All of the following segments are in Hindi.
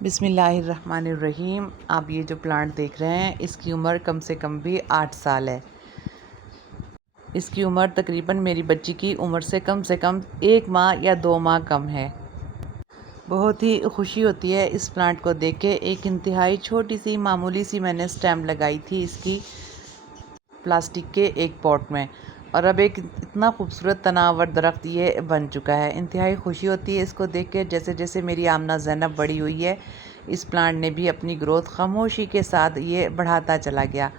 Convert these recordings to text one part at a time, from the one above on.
बिस्मिल्लाहिर्रहमानिर्रहीम। आप ये जो प्लांट देख रहे हैं इसकी उम्र कम से कम भी 8 साल है। इसकी उम्र तकरीबन मेरी बच्ची की उम्र से कम 1 माह या 2 माह कम है। बहुत ही खुशी होती है इस प्लांट को देख के। एक इंतहाई छोटी सी मामूली सी मैंने स्टेम लगाई थी इसकी प्लास्टिक के एक पॉट में, और अब एक इतना खूबसूरत तनावर दरख्त ये बन चुका है। इंतहाई खुशी होती है इसको देख के। जैसे जैसे मेरी आमना ज़ैनब बड़ी हुई है, इस प्लांट ने भी अपनी ग्रोथ खामोशी के साथ ये बढ़ाता चला गया।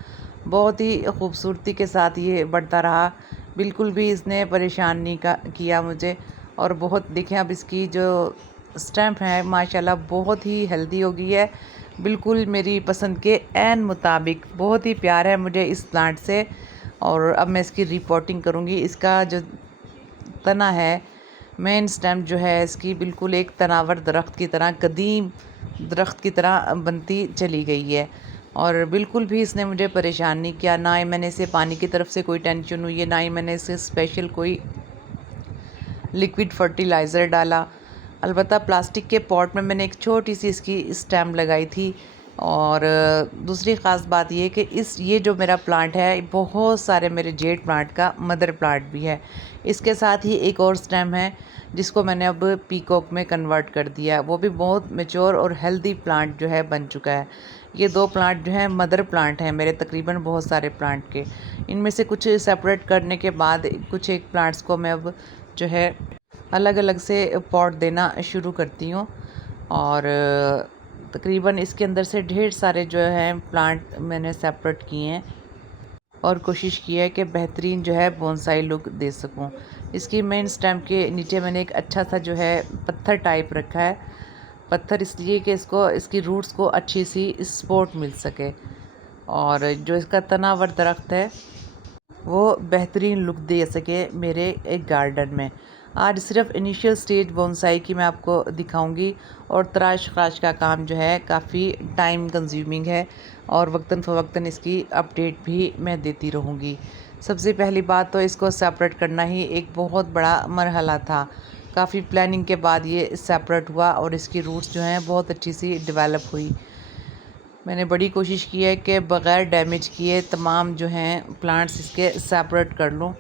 बहुत ही खूबसूरती के साथ ये बढ़ता रहा, बिल्कुल भी इसने परेशान नहीं किया मुझे। और बहुत देखें, अब इसकी जो स्टेम है माशाल्लाह बहुत ही हेल्दी हो गई है, बिल्कुल मेरी पसंद के ऐन मुताबिक। बहुत ही प्यार है मुझे इस प्लांट से। और अब मैं इसकी रिपोर्टिंग करूँगी। इसका जो तना है, मेन स्टेम जो है इसकी बिल्कुल एक तनावर दरख्त की तरह, कदीम दरख्त की तरह बनती चली गई है। और बिल्कुल भी इसने मुझे परेशान नहीं किया। ना ही मैंने इसे पानी की तरफ से कोई टेंशन हुई है, ना ही मैंने इसे स्पेशल कोई लिक्विड फर्टिलाइज़र डाला। अलबत्ता प्लास्टिक के पॉट में मैंने एक छोटी सी इसकी स्टेम लगाई थी। और दूसरी ख़ास बात ये कि ये जो मेरा प्लांट है, बहुत सारे मेरे जेड प्लांट का मदर प्लांट भी है। इसके साथ ही एक और स्टेम है जिसको मैंने अब पीकॉक में कन्वर्ट कर दिया है। वो भी बहुत मैच्योर और हेल्दी प्लांट जो है बन चुका है। ये 2 प्लांट जो हैं मदर प्लांट हैं मेरे, तकरीबन बहुत सारे प्लांट के। इनमें से कुछ सेपरेट करने के बाद कुछ एक प्लांट्स को मैं अब जो है अलग अलग से पॉट देना शुरू करती हूँ। और तकरीबन इसके अंदर से ढेर सारे जो हैं प्लांट मैंने सेपरेट किए हैं और कोशिश की है कि बेहतरीन जो है बोनसाई लुक दे सकूं। इसकी मेन स्टेम के नीचे मैंने एक अच्छा सा जो है पत्थर टाइप रखा है। पत्थर इसलिए कि इसकी रूट्स को अच्छी सी सपोर्ट मिल सके, और जो इसका तनावर दरख्त है वो बेहतरीन लुक दे सके मेरे एक गार्डन में। आज सिर्फ इनिशियल स्टेज बोनसाई की मैं आपको दिखाऊंगी, और तराश खराश का काम जो है काफ़ी टाइम कंज्यूमिंग है, और वक्तन फ़वक्तन इसकी अपडेट भी मैं देती रहूँगी। सबसे पहली बात तो इसको सेपरेट करना ही एक बहुत बड़ा मरहला था। काफ़ी प्लानिंग के बाद ये सेपरेट हुआ और इसकी रूट्स जो हैं बहुत अच्छी सी डेवलप हुई। मैंने बड़ी कोशिश की है कि बग़ैर डैमेज किए तमाम जो हैं प्लांट्स इसके सेपरेट कर लूँ।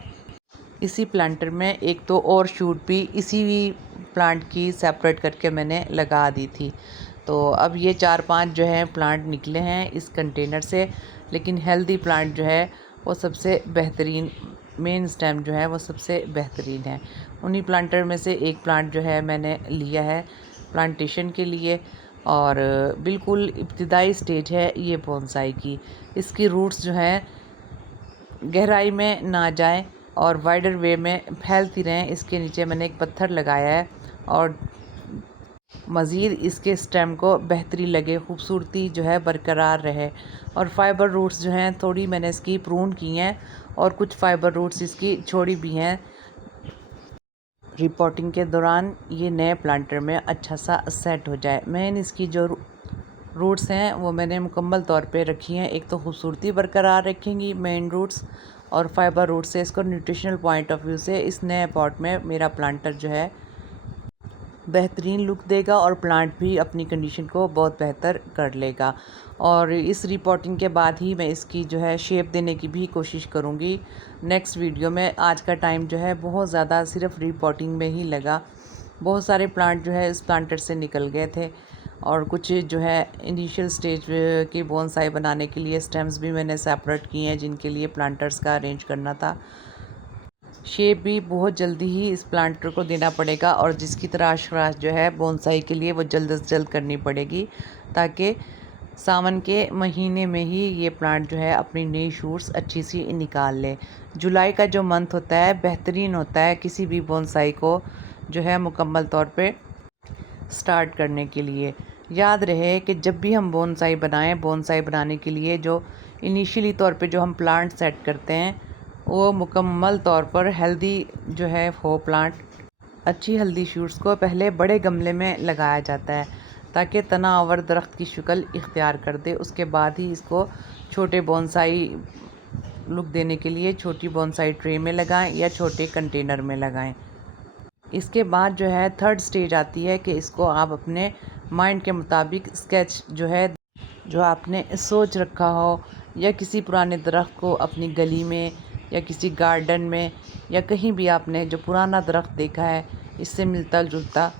इसी प्लांटर में एक तो और शूट भी इसी प्लांट की सेपरेट करके मैंने लगा दी थी। तो अब ये 4-5 जो हैं प्लांट निकले हैं इस कंटेनर से। लेकिन हेल्दी प्लांट जो है वो सबसे बेहतरीन, मेन स्टेम जो है वो सबसे बेहतरीन है। उन्हीं प्लांटर में से एक प्लांट जो है मैंने लिया है प्लांटेशन के लिए, और बिल्कुल इब्तिदाई स्टेज है ये बोनसाई की। इसकी रूट्स जो हैं गहराई में ना जाएं और वाइडर वे में फैलती रहें। इसके नीचे मैंने एक पत्थर लगाया है, और मज़ीद इसके स्टेम को बेहतरी लगे, खूबसूरती जो है बरकरार रहे। और फाइबर रूट्स जो हैं थोड़ी मैंने इसकी प्रून की हैं, और कुछ फाइबर रूट्स इसकी छोड़ी भी हैं। रिपोर्टिंग के दौरान ये नए प्लांटर में अच्छा सा सेट हो जाए। मैंने इसकी जो रूट्स हैं वो मैंने मुकम्मल तौर पे रखी हैं। एक तो खूबसूरती बरकरार रखेंगी मेन रूट्स, और फाइबर रूट से इसको न्यूट्रिशनल पॉइंट ऑफ व्यू से इस नए पॉट में मेरा प्लांटर जो है बेहतरीन लुक देगा, और प्लांट भी अपनी कंडीशन को बहुत बेहतर कर लेगा। और इस रिपोर्टिंग के बाद ही मैं इसकी जो है शेप देने की भी कोशिश करूँगी नेक्स्ट वीडियो में। आज का टाइम जो है बहुत ज़्यादा सिर्फ रिपोर्टिंग में ही लगा। बहुत सारे प्लांट जो है इस प्लांटर से निकल गए थे, और कुछ जो है इनिशियल स्टेज की बोनसाई बनाने के लिए स्टेम्स भी मैंने सेपरेट किए हैं जिनके लिए प्लांटर्स का अरेंज करना था। शेप भी बहुत जल्दी ही इस प्लांटर को देना पड़ेगा, और जिसकी तराश खराश जो है बोनसाई के लिए वो जल्द से जल्द करनी पड़ेगी, ताकि सावन के महीने में ही ये प्लांट जो है अपनी नई शूट्स अच्छी सी निकाल ले। जुलाई का जो मंथ होता है बेहतरीन होता है किसी भी बोनसाई को जो है मुकम्मल तौर पे स्टार्ट करने के लिए। याद रहे कि जब भी हम बोनसाई बनाएं, बोनसाई बनाने के लिए जो इनिशियली तौर पे जो हम प्लांट सेट करते हैं वो मुकम्मल तौर पर हेल्दी जो है हो प्लांट। अच्छी हेल्दी शूट्स को पहले बड़े गमले में लगाया जाता है ताकि तनावर दरख्त की शक्ल इख्तियार कर दे। उसके बाद ही इसको छोटे बोनसाई लुक देने के लिए छोटी बोनसाई ट्रे में लगाएं या छोटे कंटेनर में लगाएं। इसके बाद जो है थर्ड स्टेज आती है कि इसको आप अपने माइंड के मुताबिक स्केच जो है, जो आपने सोच रखा हो, या किसी पुराने दरख्त को अपनी गली में या किसी गार्डन में या कहीं भी आपने जो पुराना दरख्त देखा है इससे मिलता जुलता,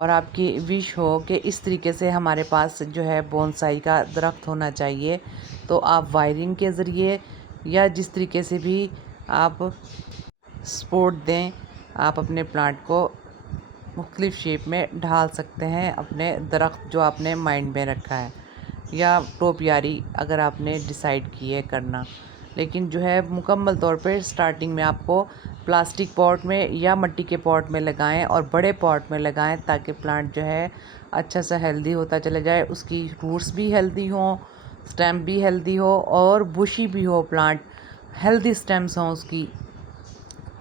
और आपकी विश हो कि इस तरीके से हमारे पास जो है बोनसाई का दरख्त होना चाहिए, तो आप वायरिंग के ज़रिए या जिस तरीके से भी आप सपोर्ट दें, आप अपने प्लांट को मुख्तलिफ़ शेप में ढाल सकते हैं अपने दरख्त जो आपने माइंड में रखा है, या टोपियारी अगर आपने डिसाइड की है करना। लेकिन जो है मुकम्मल तौर पे स्टार्टिंग में आपको प्लास्टिक पॉट में या मिट्टी के पॉट में लगाएं और बड़े पॉट में लगाएं, ताकि प्लांट जो है अच्छा सा हेल्दी होता चला जाए, उसकी रूट्स भी हेल्दी हों, स्टेम भी हेल्दी हो और बुशी भी हो, प्लांट हेल्दी स्टेम्स हों उसकी,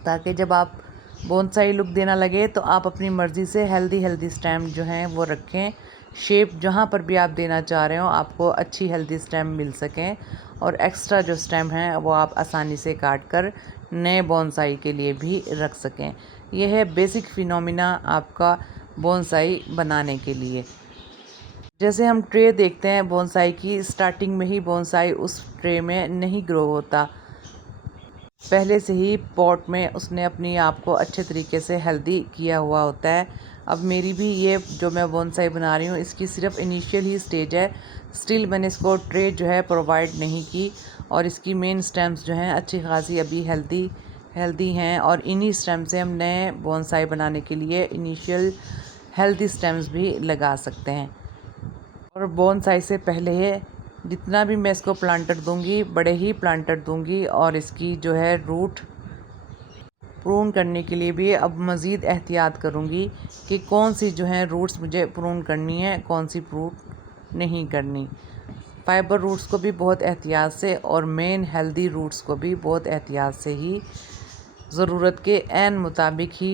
ताकि जब आप बोनसाई लुक देना लगे तो आप अपनी मर्ज़ी से हेल्दी स्टेम जो हैं वो रखें। शेप जहाँ पर भी आप देना चाह रहे हो आपको अच्छी हेल्दी स्टेम मिल सकें, और एक्स्ट्रा जो स्टेम हैं वो आप आसानी से काट कर नए बोनसाई के लिए भी रख सकें। यह है बेसिक फिनोमिना आपका बोनसाई बनाने के लिए। जैसे हम ट्रे देखते हैं बोनसाई की, स्टार्टिंग में ही बोनसाई उस ट्रे में नहीं ग्रो होता, पहले से ही पॉट में उसने अपनी आप को अच्छे तरीके से हेल्दी किया हुआ होता है। अब मेरी भी ये जो मैं बोनसाई बना रही हूँ इसकी सिर्फ इनिशियल ही स्टेज है, स्टिल मैंने इसको ट्रे जो है प्रोवाइड नहीं की, और इसकी मेन स्टेम्स जो हैं अच्छी खासी अभी हेल्दी हैं, और इन्हीं स्टेम से हम नए बोनसाई बनाने के लिए इनिशियल हेल्दी स्टेम्स भी लगा सकते हैं। और बोनसाई से पहले जितना भी मैं इसको प्लांटर दूंगी बड़े ही प्लांटर दूंगी, और इसकी जो है रूट प्रून करने के लिए भी अब मज़ीद एहतियात करूंगी कि कौन सी जो है रूट्स मुझे प्रून करनी है, कौन सी प्रून नहीं करनी। फाइबर रूट्स को भी बहुत एहतियात से और मेन हेल्दी रूट्स को भी बहुत एहतियात से ही ज़रूरत के ऐन मुताबिक ही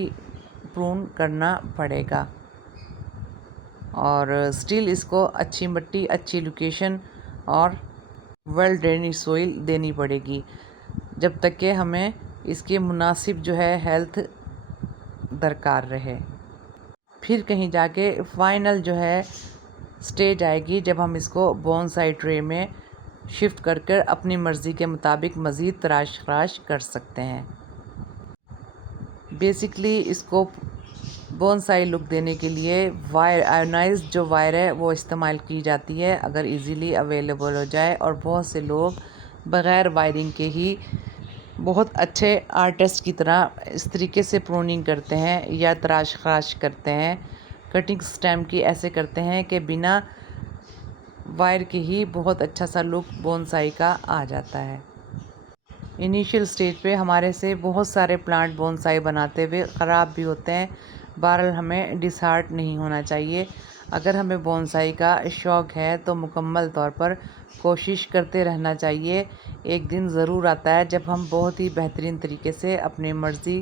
प्रून करना पड़ेगा, और स्टिल इसको अच्छी मिट्टी, अच्छी लोकेशन और वेल ड्रेनेज सोइल देनी पड़ेगी, जब तक कि हमें इसके मुनासिब जो है हेल्थ दरकार रहे। फिर कहीं जाके फाइनल जो है स्टेज आएगी जब हम इसको बोनसाई ट्रे में शिफ्ट कर कर अपनी मर्ज़ी के मुताबिक मज़ीद तराश खराश कर सकते हैं। बेसिकली इसको बोनसाई लुक देने के लिए वायर, आयोनाइज्ड जो वायर है वो इस्तेमाल की जाती है अगर इजीली अवेलेबल हो जाए, और बहुत से लोग बग़ैर वायरिंग के ही बहुत अच्छे आर्टिस्ट की तरह इस तरीके से प्रूनिंग करते हैं या तराश खराश करते हैं, कटिंग स्टेम की ऐसे करते हैं कि बिना वायर के ही बहुत अच्छा सा लुक बोनसाई का आ जाता है। इनिशियल स्टेज पे हमारे से बहुत सारे प्लांट बोनसाई बनाते हुए ख़राब भी होते हैं, बहरहाल हमें डिसहार्ट नहीं होना चाहिए। अगर हमें बोनसाई का शौक़ है तो मुकम्मल तौर पर कोशिश करते रहना चाहिए। एक दिन ज़रूर आता है जब हम बहुत ही बेहतरीन तरीके से अपनी मर्ज़ी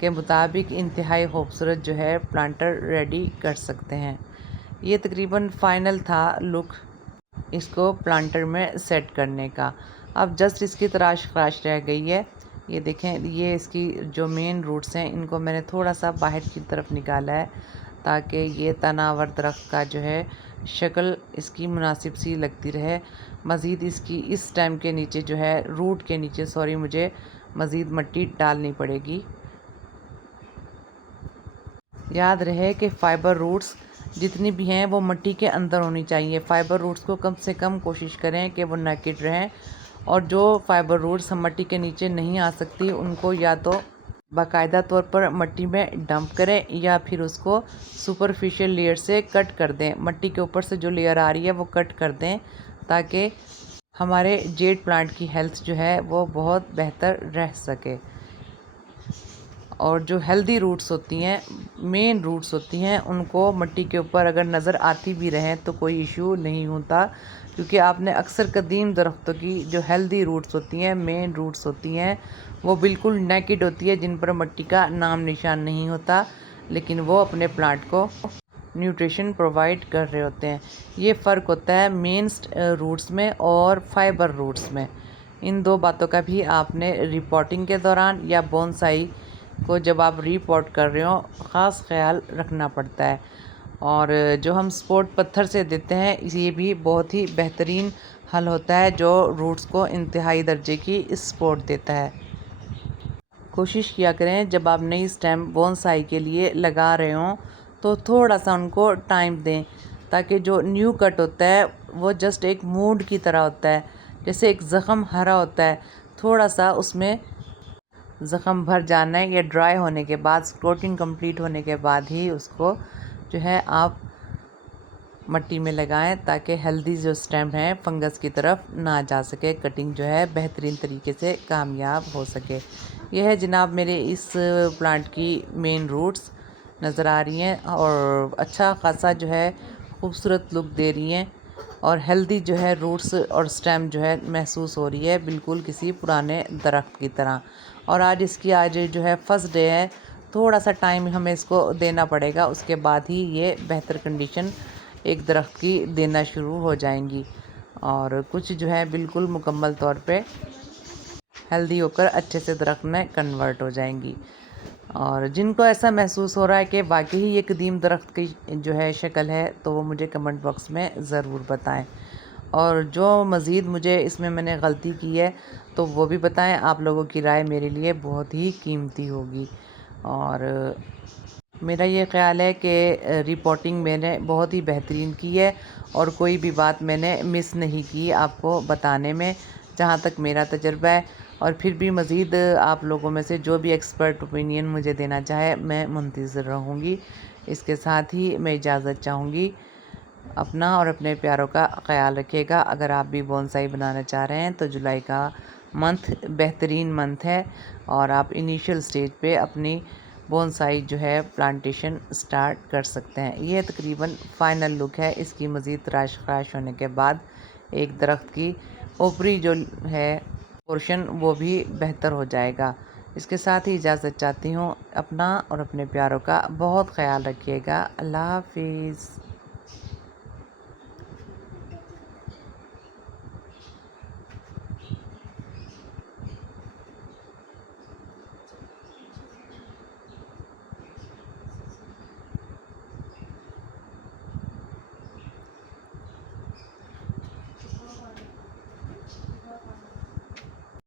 के मुताबिक इंतहाई खूबसूरत जो है प्लांटर रेडी कर सकते हैं। ये तकरीबन फ़ाइनल था लुक इसको प्लांटर में सेट करने का। अब जस्ट इसकी तराश खराश रह गई है। ये देखें, ये इसकी जो मेन रूट्स हैं इनको मैंने थोड़ा सा बाहर की तरफ निकाला है ताकि ये तनावर दरख्त का जो है शक्ल इसकी मुनासिब सी लगती रहे। मज़ीद इसकी इस स्टेम के नीचे जो है रूट के नीचे मुझे मज़ीद मिट्टी डालनी पड़ेगी। याद रहे कि फ़ाइबर रूट्स जितनी भी हैं वो मिट्टी के अंदर होनी चाहिए। फ़ाइबर रूट्स को कम से कम कोशिश करें कि वो नेकेड रहें, और जो फ़ाइबर रूट्स हम मिट्टी के नीचे नहीं आ सकती उनको या तो बाकायदा तौर पर मिट्टी में डंप करें या फिर उसको सुपरफिशियल लेयर से कट कर दें। मिट्टी के ऊपर से जो लेयर आ रही है वो कट कर दें ताकि हमारे जेड प्लांट की हेल्थ जो है वो बहुत बेहतर रह सके। और जो हेल्दी रूट्स होती हैं, मेन रूट्स होती हैं, उनको मिट्टी के ऊपर अगर नज़र आती भी रहें तो कोई इशू नहीं होता, क्योंकि आपने अक्सर कदीम दरख्तों की जो हेल्दी रूट्स होती हैं, मेन रूट्स होती हैं, वो बिल्कुल नेकेड होती है, जिन पर मिट्टी का नाम निशान नहीं होता, लेकिन वो अपने प्लांट को न्यूट्रिशन प्रोवाइड कर रहे होते हैं। ये फ़र्क होता है मेन रूट्स में और फाइबर रूट्स में। इन दो बातों का भी आपने रिपोर्टिंग के दौरान या बोनसाई को जब आप रिपोर्ट कर रहे हो ख़ास ख्याल रखना पड़ता है। और जो हम सपोर्ट पत्थर से देते हैं ये भी बहुत ही बेहतरीन हल होता है, जो रूट्स को इंतहाई दर्जे की सपोर्ट देता है। कोशिश किया करें जब आप नई स्टेम बोनसाई के लिए लगा रहे हों तो थोड़ा सा उनको टाइम दें, ताकि जो न्यू कट होता है वो जस्ट एक मूड की तरह होता है, जैसे एक ज़ख़म हरा होता है, थोड़ा सा उसमें ज़ख़म भर जाना है। या ड्राई होने के बाद, कोटिंग कंप्लीट होने के बाद ही उसको जो है आप मिट्टी में लगाएं, ताकि हेल्दी जो स्टेम है फंगस की तरफ ना जा सके, कटिंग जो है बेहतरीन तरीके से कामयाब हो सके। यह है जनाब मेरे इस प्लांट की मेन रूट्स नज़र आ रही हैं और अच्छा खासा जो है खूबसूरत लुक दे रही हैं और हेल्दी जो है रूट्स और स्टेम जो है महसूस हो रही है, बिल्कुल किसी पुराने दरख्त की तरह। और आज जो है फर्स्ट डे है, थोड़ा सा टाइम हमें इसको देना पड़ेगा, उसके बाद ही ये बेहतर कंडीशन एक दरख्त की देना शुरू हो जाएंगी और कुछ जो है बिल्कुल मुकम्मल तौर पे हेल्दी होकर अच्छे से दरख्त में कन्वर्ट हो जाएंगी। और जिनको ऐसा महसूस हो रहा है कि वाकई ही ये कदीम दरख्त की जो है शक्ल है, तो वो मुझे कमेंट बॉक्स में ज़रूर बताएं। और जो मज़ीद मुझे इसमें मैंने गलती की है तो वो भी बताएं, आप लोगों की राय मेरे लिए बहुत ही कीमती होगी। और मेरा ये ख़्याल है कि रिपोर्टिंग मैंने बहुत ही बेहतरीन की है और कोई भी बात मैंने मिस नहीं की आपको बताने में, जहाँ तक मेरा तजुर्बा है। और फिर भी मज़ीद आप लोगों में से जो भी एक्सपर्ट ओपिनियन मुझे देना चाहे, मैं मुंतज़िर रहूँगी। इसके साथ ही मैं इजाज़त चाहूँगी। अपना और अपने प्यारों का ख़्याल रखिएगा। अगर आप भी बोनसाई बनाना चाह रहे हैं तो जुलाई का मंथ बेहतरीन मंथ है और आप इनिशियल स्टेज पे अपनी बोनसाई जो है प्लांटेशन स्टार्ट कर सकते हैं। ये तकरीबन फ़ाइनल लुक है। इसकी मज़ीद तराश खराश होने के बाद एक दरख्त की ऊपरी जो है पोर्शन वो भी बेहतर हो जाएगा। इसके साथ ही इजाज़त चाहती हूँ। अपना और अपने प्यारों का बहुत ख़्याल रखिएगा। अल्लाह हाफ़िज़।